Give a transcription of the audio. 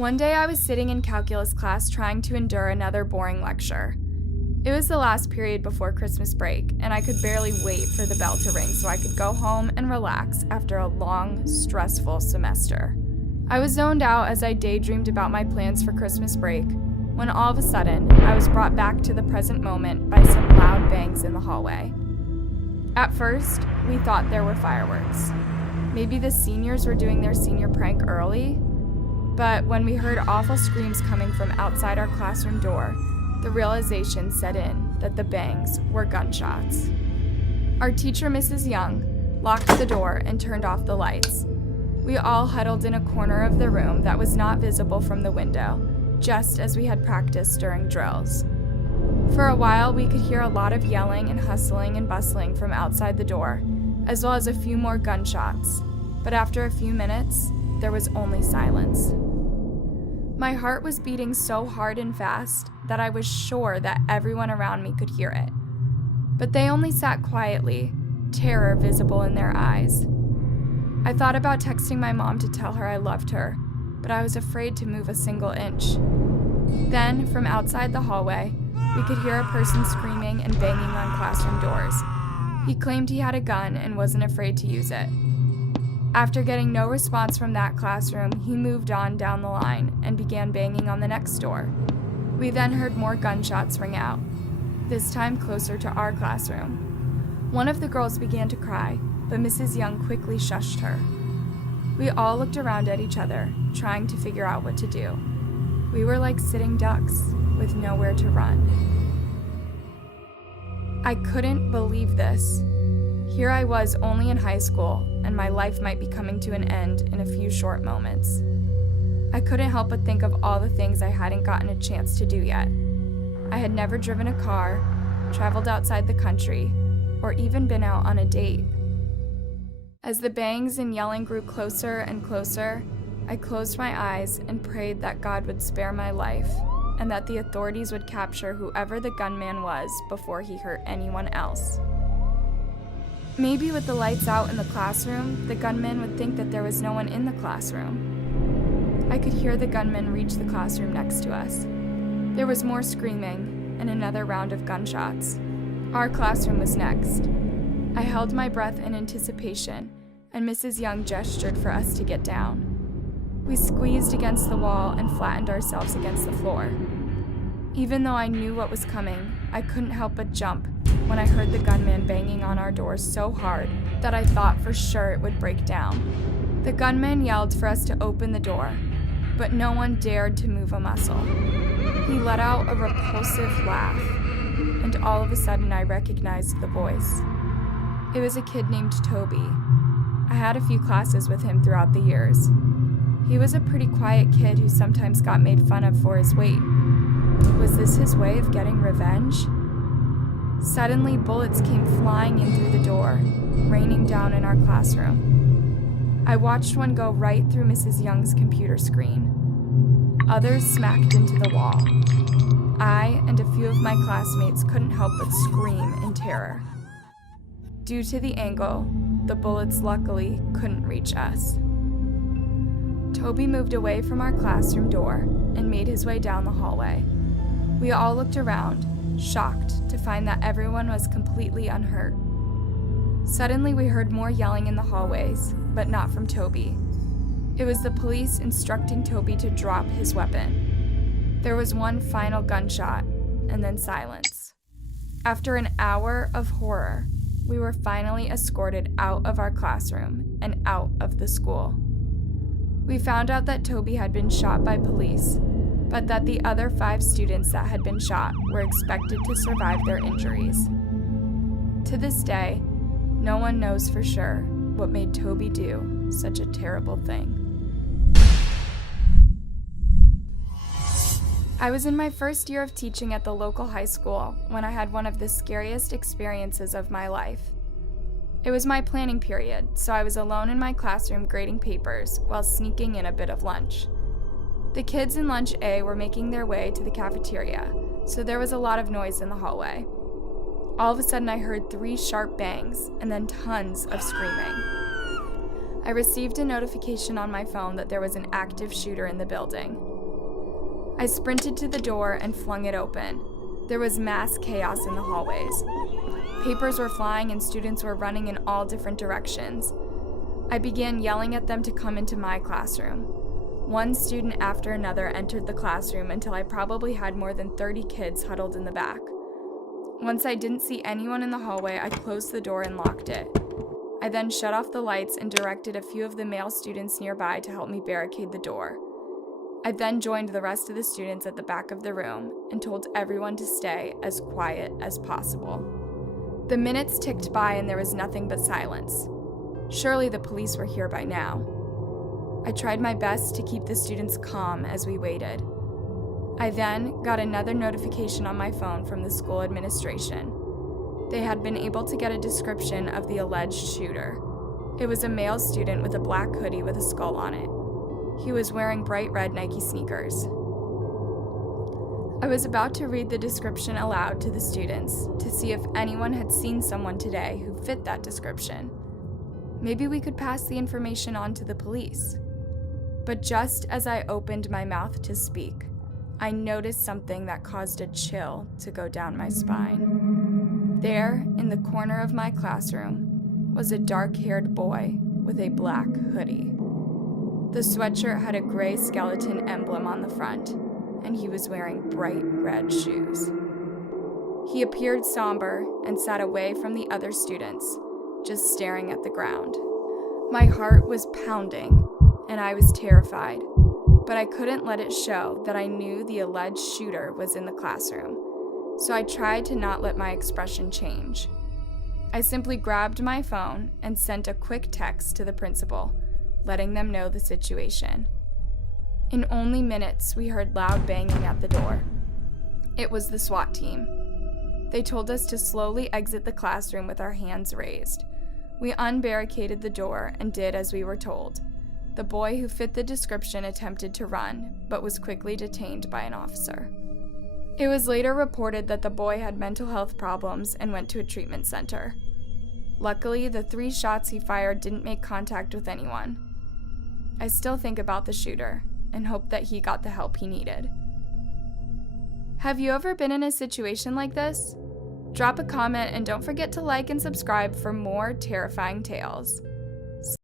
One day I was sitting in calculus class trying to endure another boring lecture. It was the last period before Christmas break, and I could barely wait for the bell to ring so I could go home and relax after a long, stressful semester. I was zoned out as I daydreamed about my plans for Christmas break, when all of a sudden, I was brought back to the present moment by some loud bangs in the hallway. At first, we thought there were fireworks. Maybe the seniors were doing their senior prank early, but when we heard awful screams coming from outside our classroom door, the realization set in that the bangs were gunshots. Our teacher, Mrs. Young, locked the door and turned off the lights. We all huddled in a corner of the room that was not visible from the window, just as we had practiced during drills. For a while, we could hear a lot of yelling and hustling and bustling from outside the door, as well as a few more gunshots, but after a few minutes, there was only silence. My heart was beating so hard and fast that I was sure that everyone around me could hear it. But they only sat quietly, terror visible in their eyes. I thought about texting my mom to tell her I loved her, but I was afraid to move a single inch. Then, from outside the hallway, we could hear a person screaming and banging on classroom doors. He claimed he had a gun and wasn't afraid to use it. After getting no response from that classroom, he moved on down the line and began banging on the next door. We then heard more gunshots ring out, this time closer to our classroom. One of the girls began to cry, but Mrs. Young quickly shushed her. We all looked around at each other, trying to figure out what to do. We were like sitting ducks, with nowhere to run. I couldn't believe this. Here I was only in high school, and my life might be coming to an end in a few short moments. I couldn't help but think of all the things I hadn't gotten a chance to do yet. I had never driven a car, traveled outside the country, or even been out on a date. As the bangs and yelling grew closer and closer, I closed my eyes and prayed that God would spare my life, and that the authorities would capture whoever the gunman was before he hurt anyone else. Maybe with the lights out in the classroom, the gunman would think that there was no one in the classroom. I could hear the gunman reach the classroom next to us. There was more screaming and another round of gunshots. Our classroom was next. I held my breath in anticipation, and Mrs. Young gestured for us to get down. We squeezed against the wall and flattened ourselves against the floor. Even though I knew what was coming, I couldn't help but jump when I heard the gunman banging on our door so hard that I thought for sure it would break down. The gunman yelled for us to open the door, but no one dared to move a muscle. He let out a repulsive laugh, and all of a sudden I recognized the voice. It was a kid named Toby. I had a few classes with him throughout the years. He was a pretty quiet kid who sometimes got made fun of for his weight. Was this his way of getting revenge? Suddenly, bullets came flying in through the door, raining down in our classroom. I watched one go right through Mrs. Young's computer screen. Others smacked into the wall. I and a few of my classmates couldn't help but scream in terror. Due to the angle, the bullets luckily couldn't reach us. Toby moved away from our classroom door and made his way down the hallway. We all looked around, shocked to find that everyone was completely unhurt. Suddenly, we heard more yelling in the hallways, but not from Toby. It was the police instructing Toby to drop his weapon. There was one final gunshot, and then silence. After an hour of horror, we were finally escorted out of our classroom and out of the school. We found out that Toby had been shot by police, but that the other 5 students that had been shot were expected to survive their injuries. To this day, no one knows for sure what made Toby do such a terrible thing. I was in my first year of teaching at the local high school when I had one of the scariest experiences of my life. It was my planning period, so I was alone in my classroom grading papers while sneaking in a bit of lunch. The kids in lunch A were making their way to the cafeteria, so there was a lot of noise in the hallway. All of a sudden I heard 3 sharp bangs and then tons of screaming. I received a notification on my phone that there was an active shooter in the building. I sprinted to the door and flung it open. There was mass chaos in the hallways. Papers were flying and students were running in all different directions. I began yelling at them to come into my classroom. One student after another entered the classroom until I probably had more than 30 kids huddled in the back. Once I didn't see anyone in the hallway, I closed the door and locked it. I then shut off the lights and directed a few of the male students nearby to help me barricade the door. I then joined the rest of the students at the back of the room and told everyone to stay as quiet as possible. The minutes ticked by and there was nothing but silence. Surely the police were here by now. I tried my best to keep the students calm as we waited. I then got another notification on my phone from the school administration. They had been able to get a description of the alleged shooter. It was a male student with a black hoodie with a skull on it. He was wearing bright red Nike sneakers. I was about to read the description aloud to the students to see if anyone had seen someone today who fit that description. Maybe we could pass the information on to the police. But just as I opened my mouth to speak, I noticed something that caused a chill to go down my spine. There, in the corner of my classroom, was a dark-haired boy with a black hoodie. The sweatshirt had a gray skeleton emblem on the front, and he was wearing bright red shoes. He appeared somber and sat away from the other students, just staring at the ground. My heart was pounding, and I was terrified, but I couldn't let it show that I knew the alleged shooter was in the classroom, so I tried to not let my expression change. I simply grabbed my phone and sent a quick text to the principal, letting them know the situation. In only minutes, we heard loud banging at the door. It was the SWAT team. They told us to slowly exit the classroom with our hands raised. We unbarricaded the door and did as we were told. The boy who fit the description attempted to run, but was quickly detained by an officer. It was later reported that the boy had mental health problems and went to a treatment center. Luckily, the 3 shots he fired didn't make contact with anyone. I still think about the shooter and hope that he got the help he needed. Have you ever been in a situation like this? Drop a comment and don't forget to like and subscribe for more terrifying tales.